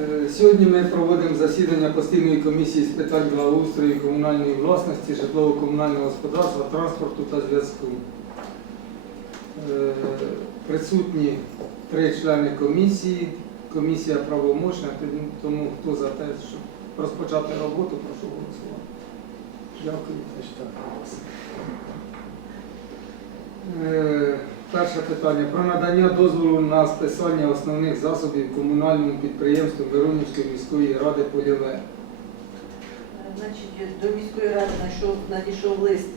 Е, Сьогодні ми проводимо засідання постійної комісії з питань благоустрою комунальної власності, житлово-комунального господарства, транспорту та зв'язку. Е, Присутні три члени комісії. Комісія правомочна, тому- тому хто за те, щоб розпочати роботу, прошу голосувати. Дякую. Е, Перше питання про надання дозволу на списання основних засобів комунальному підприємству Миронівської міської ради Польове. Значить, до міської ради знайшов, надійшов лист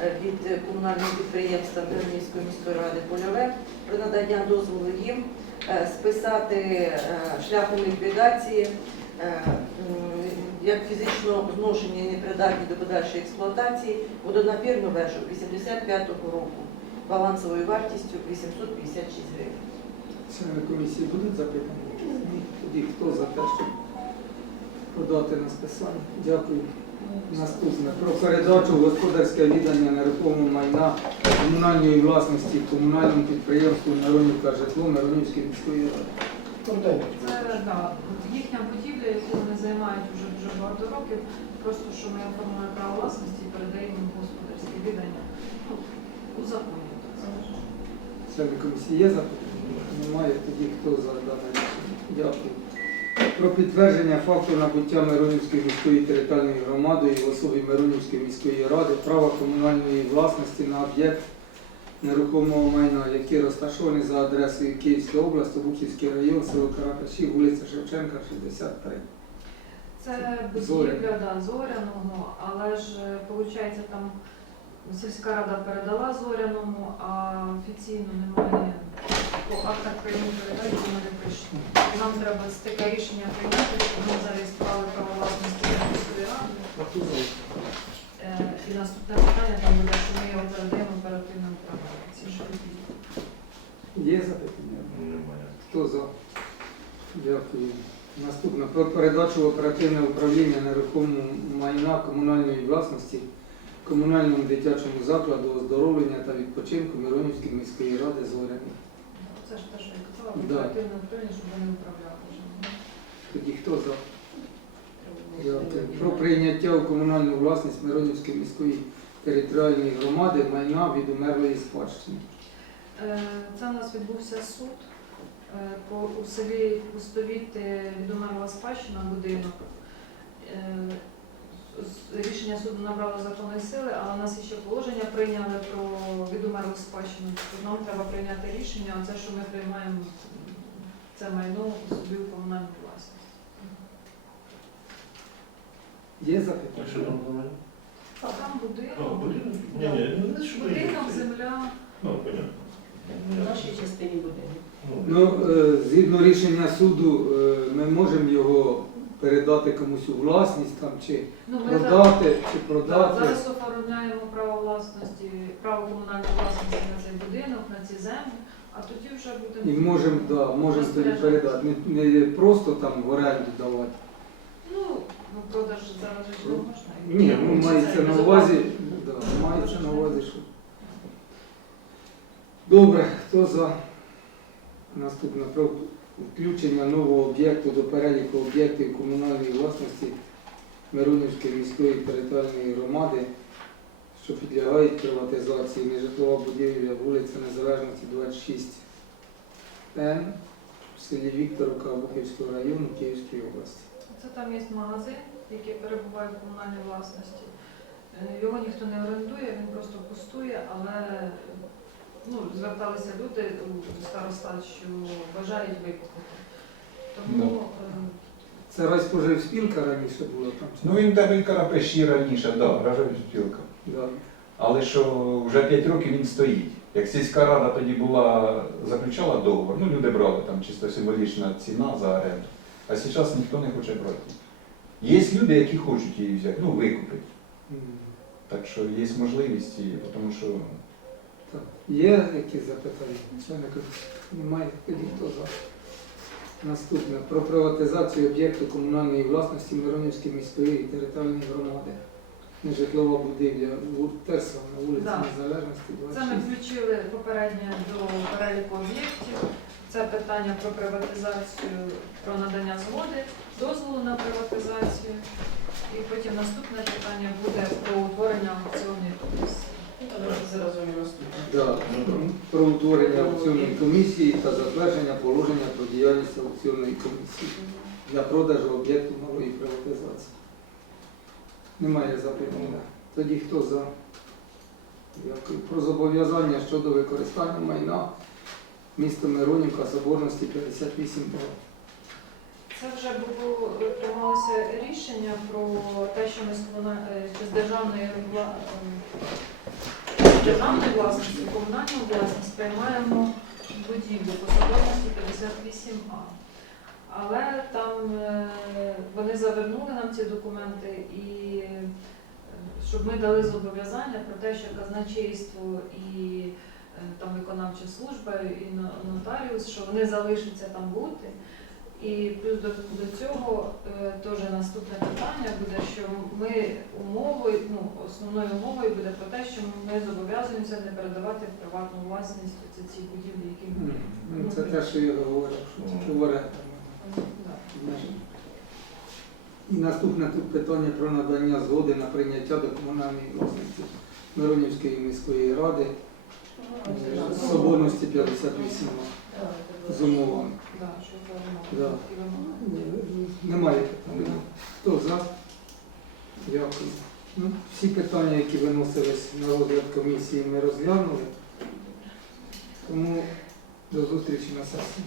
е, від комунального підприємства Миронівської міської ради Польове про надання дозволу їм е, списати е, шляхом ліквідації як фізично зношені і непридатні до подальшої експлуатації водонапірну вежу 85-го року балансовою вартістю 856 гривень. Члени комісії будуть запитання? Ні. Тоді хто за те, щоб подати на списання? Дякую. Наступне про передачу господарське віддання нерухомого майна комунальної власності комунальному підприємству Миронівка житло Миронівської міської ради. Це да, їхня будівля, яку вони займають вже дуже багато років. Просто що ми оформили право власності і передаємо господарське віддання. Ну, у законі. Члени комісії є запитання? Немає. Тоді хто за дане рішення? Дякую. Про підтвердження факту набуття Миронівської міської територіальної громади в особі Миронівської міської ради права комунальної власності на об'єкт нерухомого майна, який розташований за адресою Київська область, Обухівський район, село Каракаші, вулиця Шевченка, 63. Це будівля да, зоряного, але ж виходить там сільська рада передала зоряному, а офіційно немає по актах прийому передачі ми не прийшли. Нам треба таке рішення прийняти, щоб ми зареєстрували право власності на міської ради. Е, І наступне питання там буде, що ми його передаємо оперативним. Ці ж будівлі. Є запитання? Немає. Хто за? Дякую. Наступне про передачу в оперативне управління нерухомого майна комунальної власності комунальному дитячому закладу оздоровлення та відпочинку Миронівської міської ради Зоряні. Це ж те, що я казала, Да. оперативне управління, щоб вони управляли. вже. Тоді хто за? Про прийняття у комунальну власність Миронівської міської територіальної громади майна від умерлої спадщини. Е, Це у нас відбувся суд е, по у селі Пустовіти відомерла спадщина будинок. Е, Рішення суду набрало законної сили, але у нас ще положення прийняли про відомерлу спадщину. Тобто Нам треба прийняти рішення, а це, що ми приймаємо це майно собі в комунальну власність. Є А запитання? що там за мене? А там А, будинок, будинок? Ні, ні, ну не що будинок, земля. Ну, понятно. В нашій частині будинок. Ну, е, згідно рішення суду, е, ми можемо його передати комусь у власність там, чи Ну, ми зараз- продати, чи продати. Зараз оформляємо право власності, право комунальної власності на цей будинок, на ці землі, а тоді вже будемо. І можемо да, можемо тоді передати. Не, не просто там в оренду давати. Ну, ну продаж зараз ж не можна. Ні, ну мається на увазі. Да, мається на увазі, що. Добре, хто за наступне про включення нового об'єкту до переліку об'єктів комунальної власності Миронівської міської територіальної громади, що підлягають приватизації нежитлова будівля вулиця Незалежності 26 Н в селі Вікторовка Бухівського району Київської області. Це там є магазин, який перебуває в комунальній власності. Е, Його ніхто не орендує, він просто пустує, але ну, зверталися люди у староста, що бажають викупити. Тому е, Це райспоживспілка раніше була там. Ну він там карапеші раніше, да, вражаю спілка. Да. Але що вже 5 років він стоїть. Як сільська рада тоді була, заключала договор, ну люди брали там чисто символічна ціна за оренду. А зараз ніхто не хоче брати. Є люди, які хочуть її взяти, ну викупити. Так що є можливість, і- тому що Так. Є якісь запитання? Комісії? Немає. Тоді хто за? Наступне. Про приватизацію об'єкту комунальної власності Миронівської міської і територіальної громади. Нежитлова будівля, ву- те саме, вулиця Да. Незалежності, Це ми включили попередньо до переліку об'єктів. Це питання про приватизацію, про надання згоди, дозволу на приватизацію. І потім наступне питання буде про утворення аукціонної комісії. Ну, Давайте зразу і наступне. Да. Про утворення аукціонної комісії та затвердження положення про діяльність аукціонної комісії для продажу об'єкту малої приватизації. Немає запитання. Тоді хто за? Дякую. Про зобов'язання щодо використання майна міста Миронівка соборності 58 б. Це вже було приймалося рішення про те, що ми з, е, державної з державної власності, комунальну власність приймаємо будівлю по соборності 58А. Але там е, вони завернули нам ці документи і е, щоб ми дали зобов'язання про те, що казначейство і е, там виконавча служба і нотаріус, що вони залишаться там бути. І плюс до, до цього теж наступне питання буде, що ми умовою, ну, основною умовою буде про те, що ми зобов'язуємося не передавати в приватну власність оці ці будівлі, які ми. Ну, Це те, що я говорив, що в оренду. І наступне тут питання про надання згоди на прийняття до комунальної власності Миронівської міської ради соборності 58 з умовами. Да, що за Да. умови, які вимоги. Немає питань. Хто за? Дякую. Ну, всі питання, які виносились на розгляд комісії, ми розглянули. Тому до зустрічі на сесії.